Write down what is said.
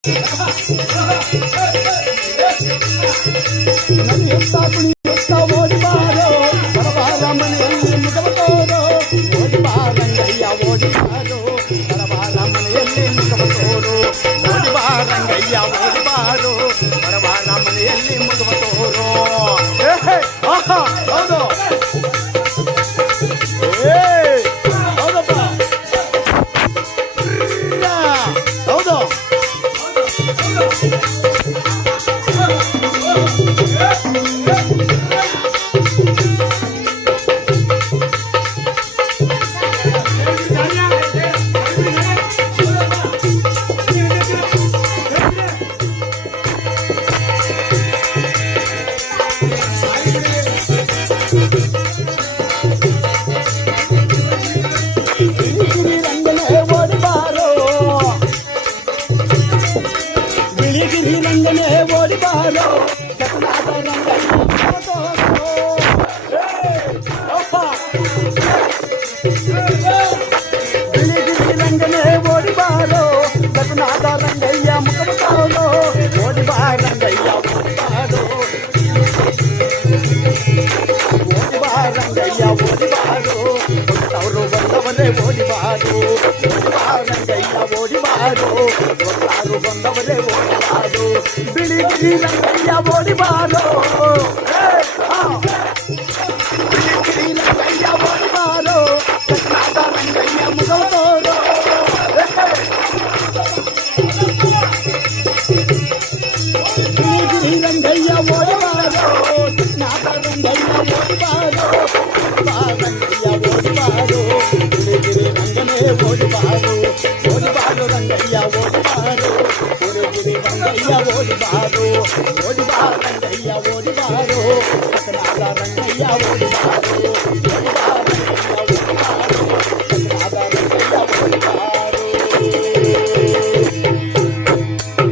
ఓడి borrow పరవారమని ముగవతోరో ఓడి బారంగయ్య ఓడి borrow పరవారమని ముగవతోరో ఓడి బారంగయ్య ఓడి borrow పరవారమని ముగవతోరో ఆహా హೌದು ಹೌದಪ್ಪ ಹೌದು ರಂಗನೇ ಓಡಿ ಬಾರೋ ರಂಗನೇ ಓಡಿ ಬಾರೋ ಸಕನಾದ ರಂಗಯ್ಯ ಮುಖಮತೋಲೋ ಓಡಿ ಬಾ ರಂಗಯ್ಯ ಓಡಿ ಬಾರೋ ಓಡಿ ಬಾ ರಂಗಯ್ಯ ಓಡಿ ಬಾರೋ ಅವರು ಬಂದವರೇ ಓಡಿ ಬಾರೋ ಓಡಿ ಬಾ ರಂಗಯ್ಯ ಓಡಿ ಬಾರೋ ಯಾರು ಬಂದವರೇ ಓಡಿ ಬಾರೋ ಬಿಳಿ ಬಿಳಿ ರಂಗಯ್ಯ ಓಡಿ ಬಾರೋ ಬಿಳಿ ಬಿಳಿ ರಂಗಯ್ಯ ಓಡಿ ಬಾರೋ ಕೃಷ್ಣಾದ ರಂಗಯ್ಯ ಮುಗವತೋರೋ ಬಿಳಿ ಬಿಳಿ ರಂಗಯ್ಯ ಓಡಿ ಬಾರೋ ಕೃಷ್ಣಾದ ರಂಗಯ್ಯ ಓಡಿ ಬಾರೋ ಬಾ ರಂಗಯ್ಯ ಓಡಿ ಬಾರೋ ಬಿಳಿ ಬಿಳಿ ರಂಗನೇ ಓಡಿ ಬಾರೋ ರಂಗಯ್ಯ ಓಡಿ ಬಾರೋ ಬಿಳಿ ರಂಗಯ್ಯ ಓಡಿ ಬಾರೋ ಓಡಿ ಬಾ ರಂಗಯ್ಯ ಓಡಿ ಬಾರೋ ಸಕನಾದ ರಂಗಯ್ಯ ಓಡಿ ಬಾರೋ ಓಡಿ ಬಾ ರಂಗಯ್ಯ